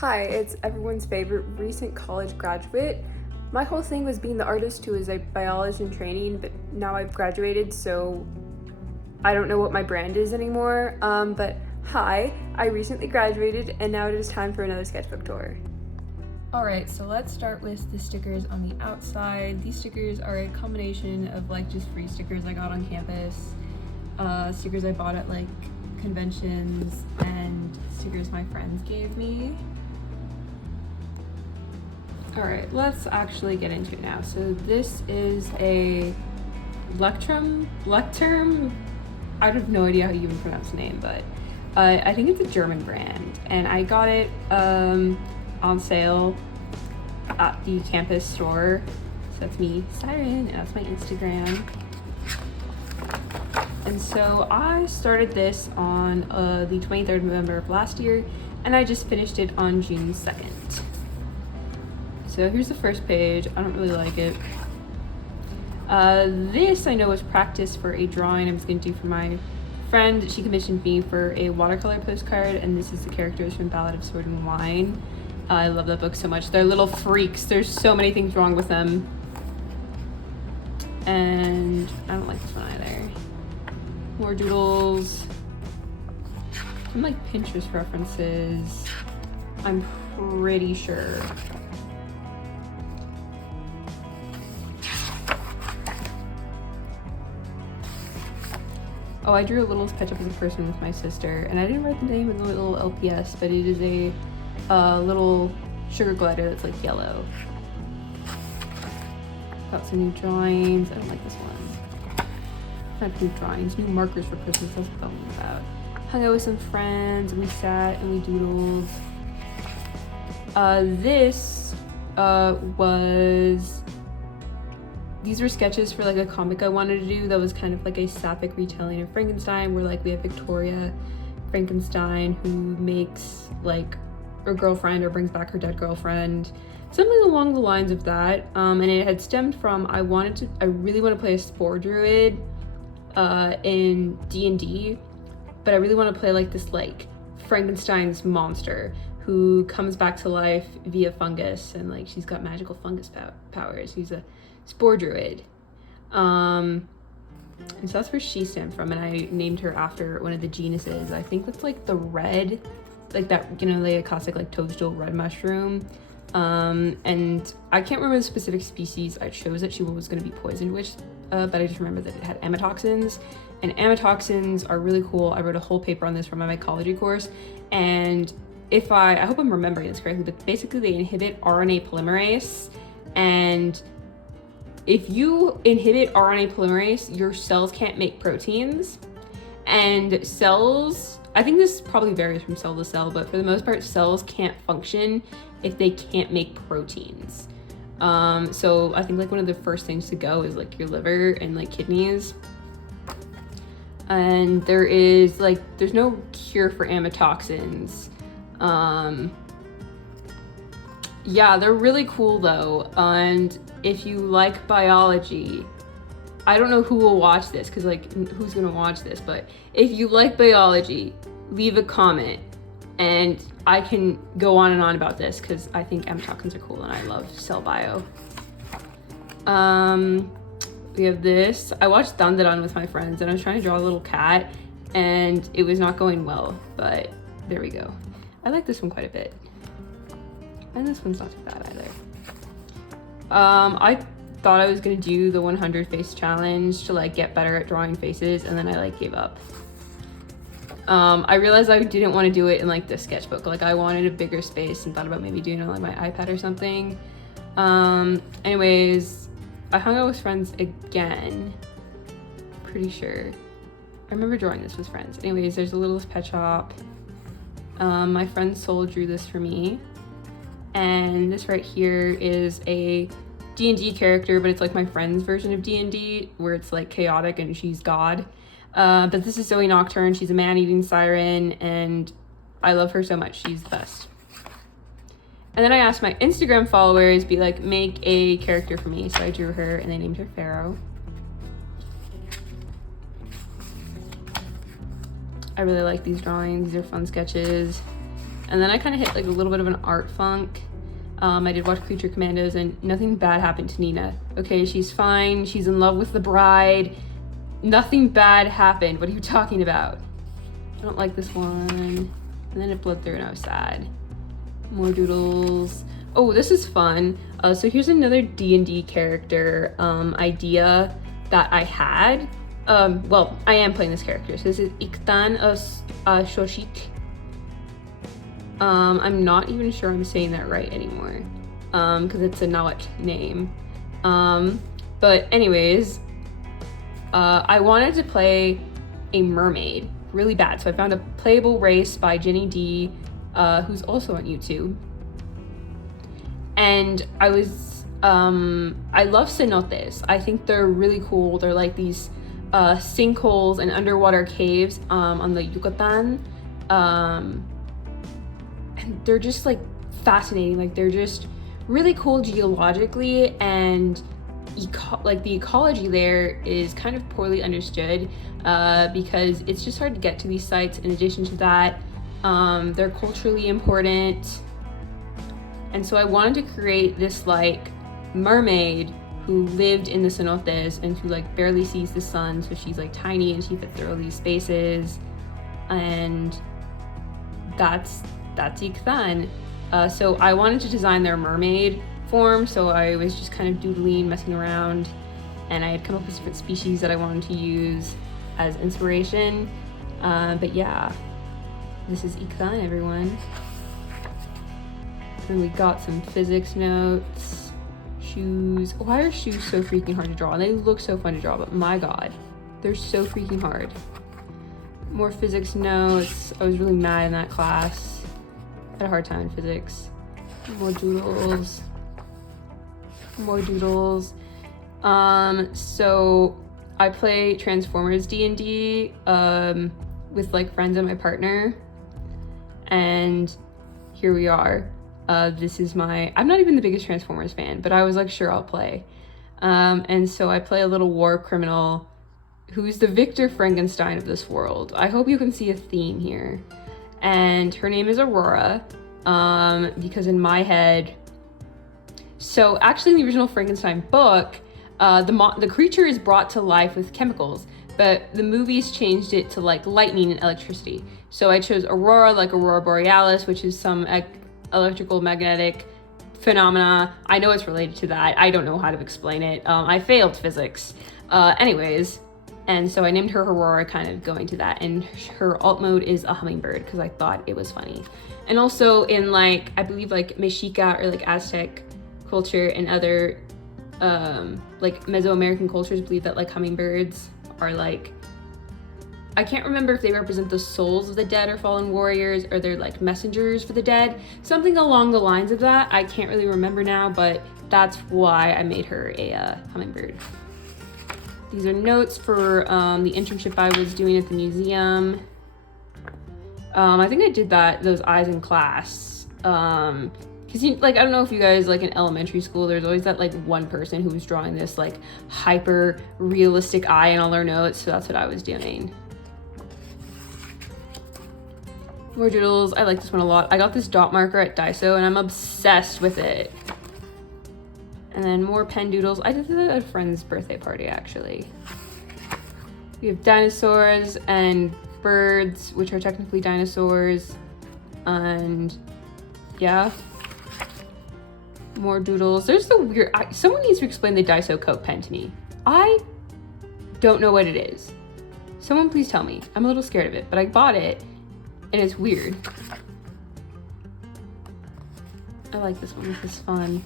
Hi, it's everyone's favorite recent college graduate. My whole thing was being the artist who is a biologist in training, but now I've graduated, so I don't know what my brand is anymore. But hi, I recently graduated, and now it is time for another sketchbook tour. Alright, so let's start with the stickers on the outside. These stickers are a combination of just free stickers I got on campus, stickers I bought at conventions, and stickers my friends gave me. Alright, let's actually get into it now. So this is a Lectrum? I have no idea how you even pronounce the name, but I think it's a German brand, and I got it on sale at the campus store. So that's me, Siren, and that's my Instagram. And so I started this on the 23rd of November of last year, and I just finished it on June 2nd. So here's the first page. I don't really like it. This I know was practice for a drawing I was going to do for my friend. She commissioned me for a watercolor postcard, and this is the characters from Ballad of Sword and Wine. I love that book so much. They're little freaks. There's so many things wrong with them. And I don't like this one either. More doodles. Some Pinterest references. I'm pretty sure. Oh, I drew a little sketch up as a person with my sister, and I didn't write the name in the little LPS, but it is a little sugar glider that's yellow. Got some new drawings. I don't like this one. Not new drawings, new markers for Christmas. That's what that one's about. Hung out with some friends, and we sat and we doodled. These were sketches for a comic I wanted to do that was kind of a sapphic retelling of Frankenstein, where we have Victoria Frankenstein who makes her girlfriend or brings back her dead girlfriend, something along the lines of that. And it had stemmed from I really want to play a spore druid in D&D, but I really want to play this Frankenstein's monster who comes back to life via fungus, and she's got magical fungus powers. She's a spore druid. And so that's where she stemmed from, and I named her after one of the genuses. I think that's the red, that, a classic toadstool red mushroom. And I can't remember the specific species I chose that she was going to be poisoned with, but I just remember that it had amatoxins, and amatoxins are really cool. I wrote a whole paper on this for my mycology course, and I hope I'm remembering this correctly, but basically they inhibit RNA polymerase, and if you inhibit RNA polymerase, your cells can't make proteins. And cells, I think this probably varies from cell to cell, but for the most part, cells can't function if they can't make proteins. So I think one of the first things to go is your liver and kidneys. And there's no cure for amatoxins. Yeah, they're really cool though. And if you like biology, I don't know who will watch this, because who's gonna watch this, but if you like biology, leave a comment and I can go on and on about this, because I think amatoxins are cool and I love cell bio. We have this. I watched Dandadan with my friends, and I was trying to draw a little cat, and it was not going well, but there we go. I like this one quite a bit. And this one's not too bad either. I thought I was gonna do the 100 face challenge to get better at drawing faces, and then I gave up. I realized I didn't want to do it in the sketchbook. I wanted a bigger space, and thought about maybe doing it on my iPad or something. Anyways, I hung out with friends again. Pretty sure. I remember drawing this with friends. Anyways, there's a little pet shop. My friend Soul drew this for me. And this right here is a D&D character, but it's my friend's version of D&D, where it's chaotic and she's God. But this is Zoe Nocturne. She's a man-eating siren, and I love her so much. She's the best. And then I asked my Instagram followers, make a character for me. So I drew her, and they named her Pharaoh. I really like these drawings. These are fun sketches. And then I kind of hit like a little bit of an art funk. I did watch Creature Commandos and nothing bad happened to Nina. Okay, she's fine. She's in love with the bride. Nothing bad happened. What are you talking about? I don't like this one. And then it bled through and I was sad. More doodles. Oh, this is fun. So here's another D&D character idea that I had. Well, I am playing this character. So this is Iktan of Shoshik. I'm not even sure I'm saying that right anymore. Because it's a Nahuatl name. But anyways, I wanted to play a mermaid really bad. So I found a playable race by Jenny D, who's also on YouTube. And I love cenotes. I think they're really cool. They're like these sinkholes and underwater caves on the Yucatan. And they're just like fascinating. Like they're just really cool geologically, and like the ecology there is kind of poorly understood because it's just hard to get to these sites. In addition to that, they're culturally important. And so I wanted to create this like mermaid who lived in the cenotes and who like barely sees the sun, so she's like tiny and she fits through all these spaces, and that's Iktan. So I wanted to design their mermaid form, so I was just kind of doodling, messing around, and I had come up with different species that I wanted to use as inspiration. But yeah, this is Iktan, everyone. Then we got some physics notes, shoes. Why are shoes so freaking hard to draw? And they look so fun to draw, but my god, they're so freaking hard. More physics notes. I was really mad in that class. I had a hard time in physics. More doodles. More doodles. So I play Transformers D&D with like friends and my partner. And here we are. This is I'm not even the biggest Transformers fan, but I was like, sure, I'll play. And so I play a little war criminal who's the Victor Frankenstein of this world. I hope you can see a theme here. And her name is Aurora, because in my head, so actually in the original Frankenstein book, the creature is brought to life with chemicals, but the movies changed it to like lightning and electricity. So I chose Aurora, like Aurora Borealis, which is some electrical magnetic phenomena. I know it's related to that. I don't know how to explain it. I failed physics. Anyways, and so I named her Aurora, kind of going to that, and her alt mode is a hummingbird because I thought it was funny. And also in like, I believe like Mexica or like Aztec culture and other like Mesoamerican cultures believe that like hummingbirds are like, I can't remember if they represent the souls of the dead or fallen warriors, or they're like messengers for the dead. Something along the lines of that. I can't really remember now, but that's why I made her a hummingbird. These are notes for the internship I was doing at the museum. I think I did those eyes in class. Cause like, I don't know if you guys, like in elementary school, there's always that like one person who was drawing this like hyper realistic eye in all their notes. So that's what I was doing. More doodles. I like this one a lot. I got this dot marker at Daiso and I'm obsessed with it. And then more pen doodles. I did that at a friend's birthday party, actually. We have dinosaurs and birds, which are technically dinosaurs. And yeah. More doodles. There's the weird, someone needs to explain the Daiso Coke pen to me. I don't know what it is. Someone please tell me. I'm a little scared of it, but I bought it and it's weird. I like this one, this is fun.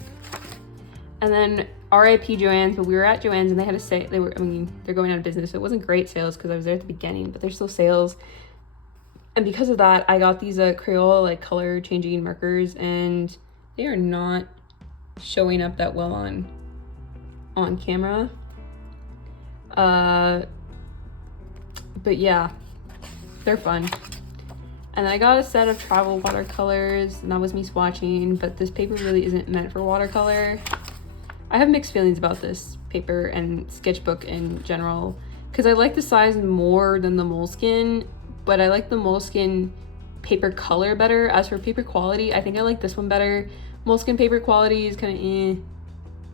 And then RIP Joann's, but we were at Joann's and they had a sale. They're going out of business. So it wasn't great sales because I was there at the beginning, but there's still sales. And because of that, I got these Crayola like color changing markers, and they are not showing up that well on camera. But yeah, they're fun. And then I got a set of travel watercolors, and that was me swatching, but this paper really isn't meant for watercolor. I have mixed feelings about this paper and sketchbook in general, because I like the size more than the Moleskine, but I like the Moleskine paper color better. As for paper quality, I think I like this one better. Moleskin paper quality is kind of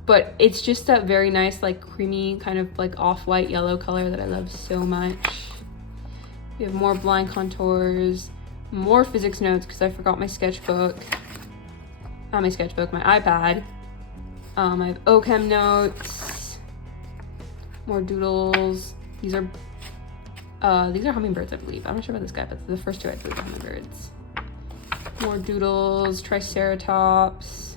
but it's just that very nice, like creamy, kind of like off-white yellow color that I love so much. We have more blind contours, more physics notes because I forgot my sketchbook. Not my sketchbook, my iPad. I have OChem notes, more doodles. These are hummingbirds, I believe. I'm not sure about this guy, but the first two I believe are hummingbirds. More doodles, triceratops.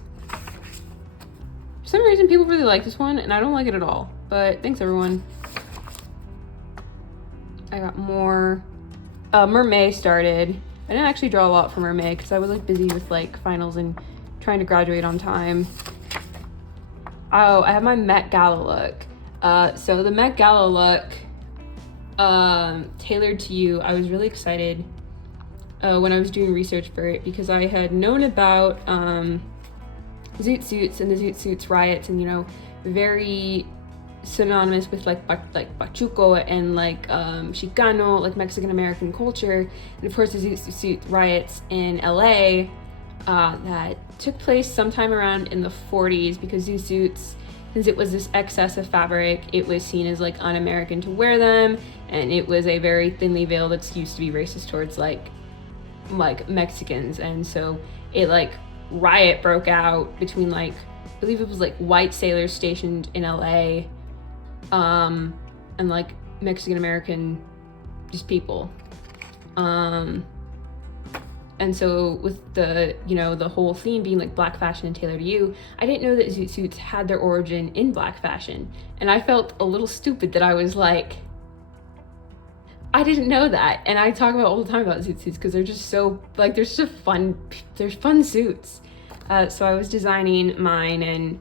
For some reason, people really like this one, and I don't like it at all. But thanks, everyone. I got more. Mermaid started. I didn't actually draw a lot for Mermaid because I was like busy with like finals and trying to graduate on time. Oh, I have my Met Gala look. So the Met Gala look, tailored to you. I was really excited when I was doing research for it because I had known about zoot suits and the zoot suits riots, and you know, very synonymous with like pachuco and like Chicano, like Mexican American culture, and of course the zoot suit riots in LA that took place sometime around in the 40s because zoot suits, since it was this excess of fabric, it was seen as like un-American to wear them, and it was a very thinly veiled excuse to be racist towards like Mexicans, and so it like riot broke out between like, I believe it was like white sailors stationed in LA and like Mexican American just people, and so with the, you know, the whole theme being like black fashion and tailored to you, I didn't know that zoot suits had their origin in black fashion, and I felt a little stupid that I was like, I didn't know that. And I talk about all the time about zoot suits because they're just so like, they're just they're fun suits. So I was designing mine and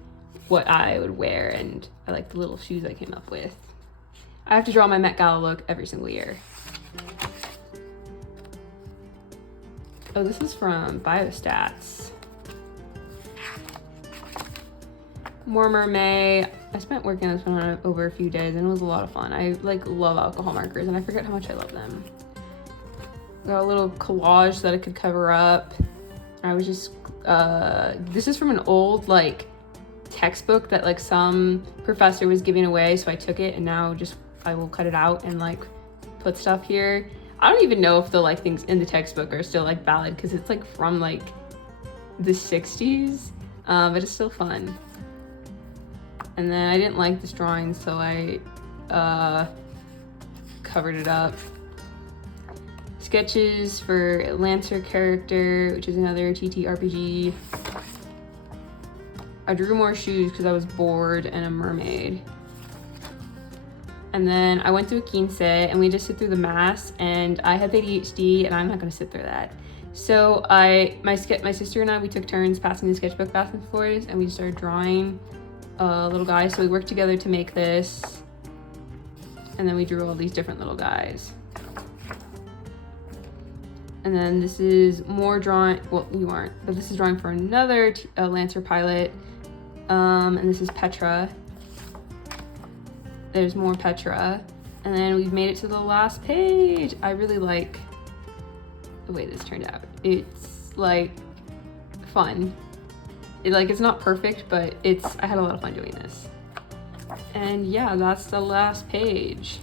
what I would wear, and I like the little shoes I came up with. I have to draw my Met Gala look every single year. Oh, this is from Biostats. More Mermaid. I spent working on this one over a few days and it was a lot of fun. I like love alcohol markers and I forget how much I love them. Got a little collage that I could cover up. I was just, this is from an old like textbook that like some professor was giving away, so I took it and now just I will cut it out and like put stuff here. I don't even know if the like things in the textbook are still like valid because it's like from like the 60s, but it's still fun. And then I didn't like this drawing, so I covered it up. Sketches for Lancer character, which is another TTRPG. I drew more shoes because I was bored, and a mermaid. And then I went to a quince and we just sit through the mass, and I have ADHD and I'm not gonna sit through that. So my sister and I, we took turns passing the sketchbook back and forth, and we just started drawing little guys. So we worked together to make this, and then we drew all these different little guys. And then this is more drawing, well, you aren't, but this is drawing for another Lancer pilot. And this is Petra. There's more Petra. And then we've made it to the last page. I really like the way this turned out. It's like fun. It's not perfect, but I had a lot of fun doing this. And yeah, that's the last page.